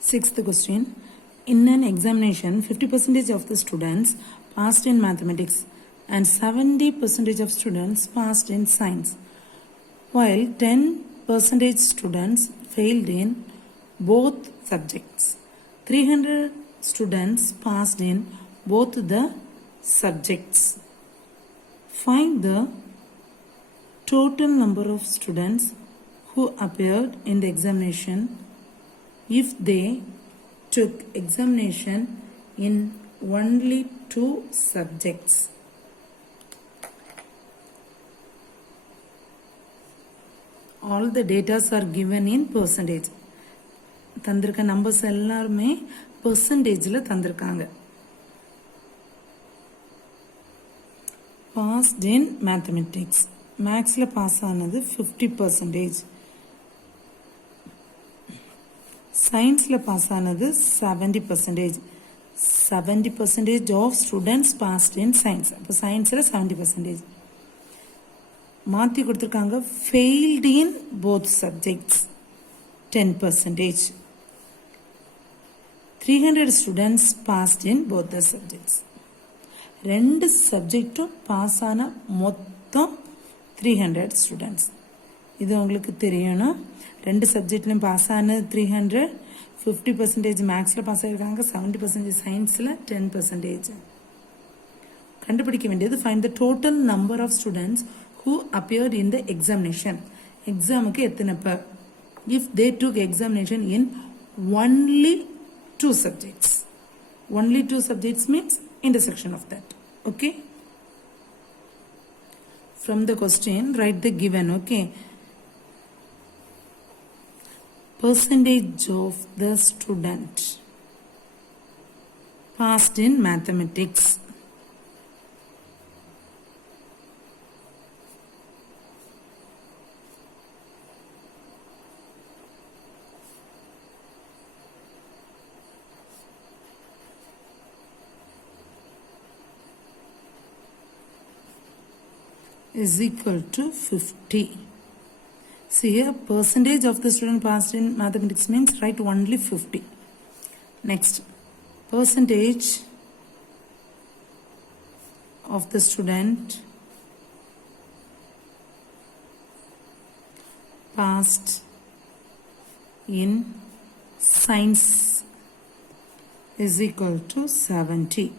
Sixth question. In an examination, 50% of the students passed in mathematics and 70% of students passed in science, while 10% students failed in both subjects. 300 students passed in both the subjects. Find the total number of students who appeared in the examination if they took examination in only 2 subjects. All the data are given in percentage. தந்திருக்க numbers எல்லாருமே பெர்சன்டேஜில் தந்திருக்காங்க. Passed in mathematics, மேக்ஸில் pass ஆனது 50%, சயின்ஸில் pass ஆனது 70%. 70% of students passed in science. அப்போ சயின்ஸில் 70%. மாற்றி கொடுத்துருக்காங்க failed in both subjects 10%. 300 students passed in both the subjects. 2 சப்ஜெக்டும் பாஸ் ஆன மொத்தம் 300 students. இது உங்களுக்கு தெரியணும். 2 சப்ஜெக்ட்லையும் பாஸ் ஆன 300, 50% மேக்ஸில் பாஸ் ஆகிருக்காங்க, 70% சயின்ஸில் 10%. கண்டுபிடிக்க வேண்டியது find the total number of students who appeared in the examination. எக்ஸாமுக்கு எத்தனை பேர்? If they took examination in only 2 subjects. Only 2 subjects means intersection of that. Okay? From the question, write the given. Okay? Percentage of the student passed in mathematics. Is equal to 50. See here, percentage of the student passed in mathematics means write only 50. Next, percentage of the student passed in science is equal to 70.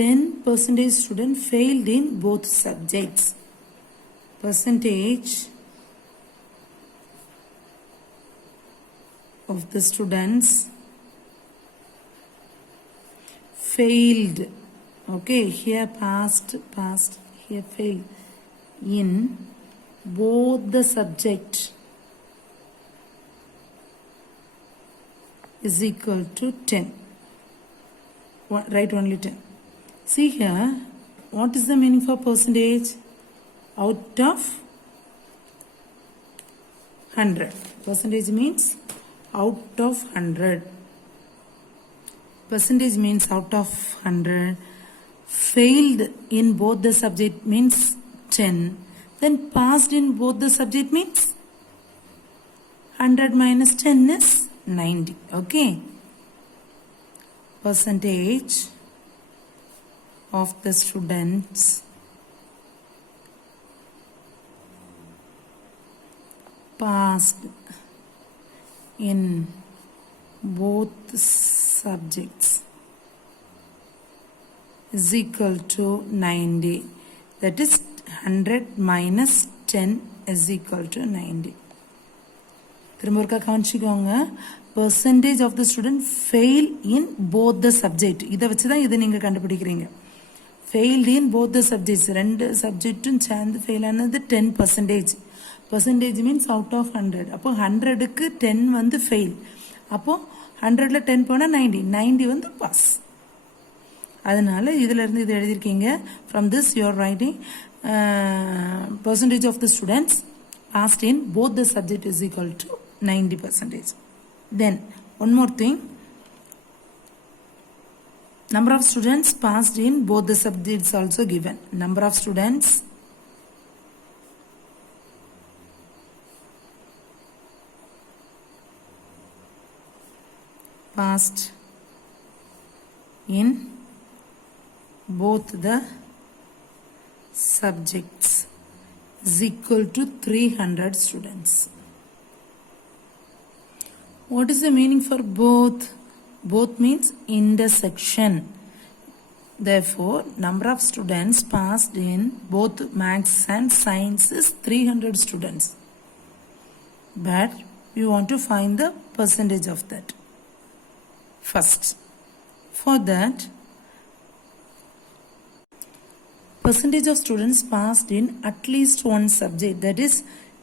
10% student failed in both subjects. Percentage of the students failed. Okay, here passed, here failed in both the subject is equal to 10. Write only 10. See here, what is the meaning for percentage? Out of 100. Percentage means out of 100. Percentage means out of 100. Failed in both the subject means 10. Then passed in both the subject means 100 minus 10 is 90. Okay. Percentage of the students passed in both subjects is equal to 90. That is 100 minus 10 is equal to 90. திரும்ப ஒருக்கா கவனிச்சுக்கோங்க. percentage of the student fail in both the subject. இதை வச்சு தான் இதை நீங்கள் கண்டுபிடிக்கிறீங்க. failed in both the subjects. 2 சப்ஜெக்டும் சேர்ந்து ஃபெயில் ஆனது 10%. percentage means out of 100. அப்போ 100க்கு 10 வந்து ஃபெயில். அப்போ 100ல் 10 போனால் 90. 90 வந்து பாஸ். அதனால இதுல இருந்து இது எழுதியிருக்கீங்க. From this you are writing percentage of the students passed in both the subject is equal to 90%. Then one more thing. Number of students passed in both the subjects also given. Number of students passed in both the subjects is equal to 300 students. What is the meaning for both? Both means intersection. Therefore, number of students passed in both maths and science is 300 students. But we want to find the percentage of that. First, for that, percentage of students passed in at least one subject, that is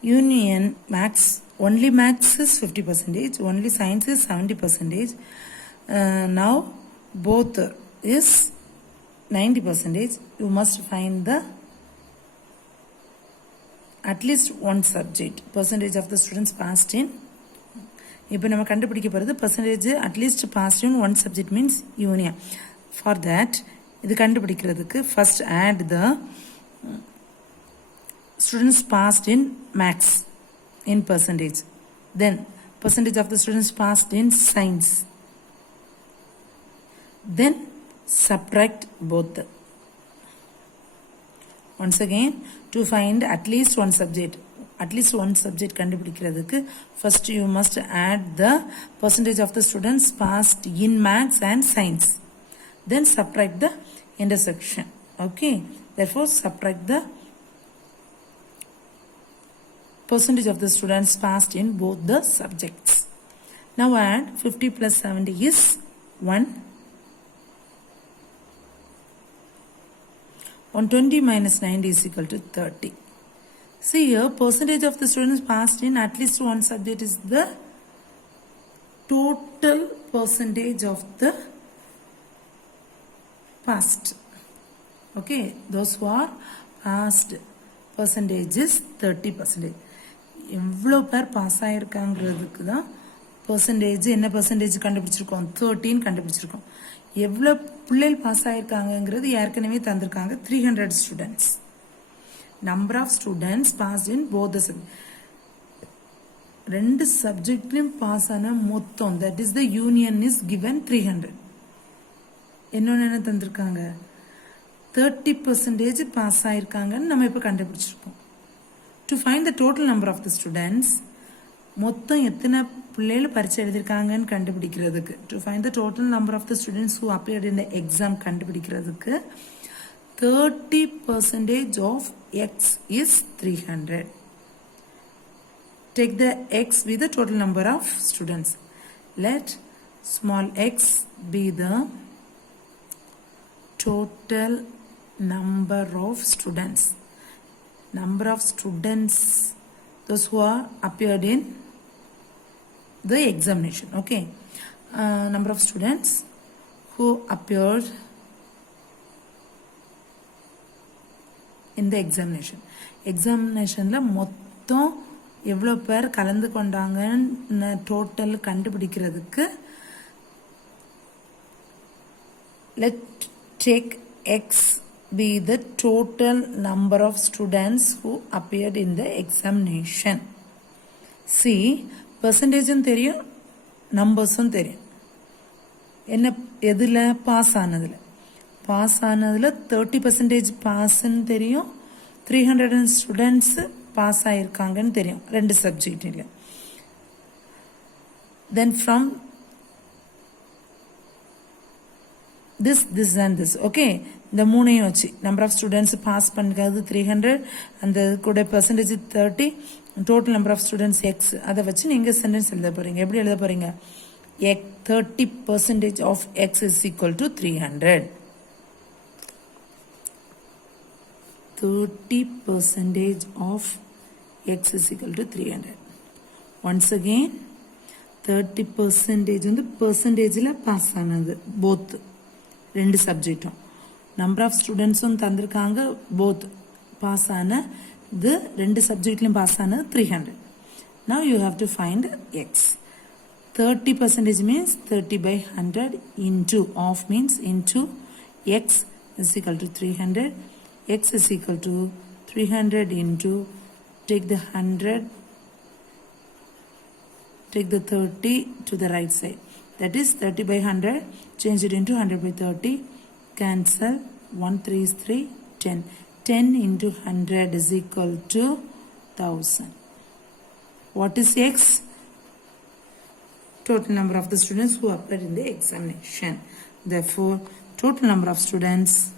union maths. Only maths is 50%, only science is 70%. Now both is 90%. You must find the at least one subject, percentage of the students passed in. இப்போ நம்ம கண்டுபிடிக்க போகிறது percentage at least passed in one subject means union. For that, இது கண்டுபிடிக்கிறதுக்கு first add the students passed in maths in percentage. Then percentage of the students passed in science. Then subtract both. Once again, to find at least one subject கண்டுபிடிக்கிறதுக்கு first you must add the percentage of the students passed in maths and science. Then subtract the intersection. Okay, therefore subtract the percentage of the students passed in both the subjects. Now add 50 plus 70 is 1. 120 minus 90 is equal to 30. See here, percentage of the students passed in at least one subject is the total percentage of the passed. Okay, those who are passed percentage is 30%. எவ்வளோ பேர் பாஸ் ஆகிருக்காங்கிறதுக்கு தான் பர்சன்டேஜ். என்ன பர்சன்டேஜ் கண்டுபிடிச்சிருக்கோம்? 13 கண்டுபிடிச்சிருக்கோம். எவ்வளோ பிள்ளைகள் பாஸ் ஆகிருக்காங்கங்கிறது ஏற்கனவே தந்திருக்காங்க. 300 students. Number of students pass in both the subject. ரெண்டு சப்ஜெக்ட்லையும் பாஸ் ஆன மொத்தம், that is the union is given 300. இன்னொன்று என்ன தந்திருக்காங்க? 30% பாஸ் ஆகிருக்காங்கன்னு நம்ம இப்போ கண்டுபிடிச்சிருக்கோம். To find the total number of the students, மொத்தம் எத்தனை பிள்ளைகள் பரீட்சை எழுதியிருக்காங்கன்னு கண்டுபிடிக்கிறதுக்கு, to find the total number of the students who appeared in the exam கண்டுபிடிக்கிறதுக்கு 30% of x is 300. Take the x be the total number of students. Let small x be the total number of students. Number of students, those who are appeared in the examination. Okay, number of students who appeared in the examination. Examinationல மொத்தம் எவ்வளோ பேர் கலந்து கொண்டாங்கன்னு டோட்டல் கண்டுபிடிக்கிறதுக்கு let take x be the total number of students who appeared in the examination. See, percentage தெரியும், நம்பர்ஸும் தெரியும். என்ன எதில் பாஸ் ஆனதில் 30% பாஸ்ன்னு தெரியும், 300 ஸ்டூடெண்ட்ஸ் பாஸ் ஆகிருக்காங்கன்னு தெரியும் ரெண்டு சப்ஜெக்டில். Then from this and this, okay, இந்த மூணையும் வச்சு நம்பர் ஆஃப் ஸ்டூடெண்ட்ஸ் பாஸ் பண்ணுறது 300, அந்த கூட percentage 30, total number of students X, அதை வச்சு நீங்கள் சென்டென்ஸ் எழுத போகிறீங்க. எப்படி எழுத போகிறீங்க? 30% of x is equal to 300. 30% of x is equal to 300. Once again, 30% வந்து பர்சன்டேஜில் பாஸ் ஆனது போத் ரெண்டு சப்ஜெக்டும். நம்பர் ஆஃப் ஸ்டூடெண்ட்ஸும் தந்திருக்காங்க, போத் பாஸ் ஆன இது ரெண்டு சப்ஜெக்ட்லையும் பாஸ் ஆனது 300. Now you have to find x. 30% means 30 by 100 into of means into x is equal to 300. X is equal to 300 into, take the 100, take the 30 to the right side. that is 30 by 100, change it into 100 by 30, cancel, 1 3 is 3, 10. 10 into 100 is equal to 1000. What is X? Total number of the students who appeared in the examination. Therefore, total number of students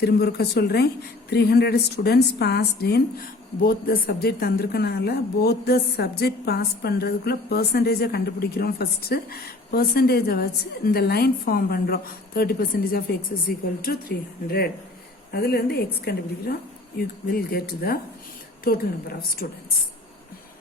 திரும்ப ஒருக்கா சொல்கிறேன் 300 students passed in both the subject தந்திருக்கனால both the subject pass பண்ணுறதுக்குள்ள பர்சன்டேஜை கண்டுபிடிக்கிறோம். First பர்சன்டேஜை வச்சு இந்த லைன் ஃபார்ம் பண்ணுறோம். 30% of X is equal to 300. அதுலேருந்து எக்ஸ் கண்டுபிடிக்கிறோம். You will get the total number of students.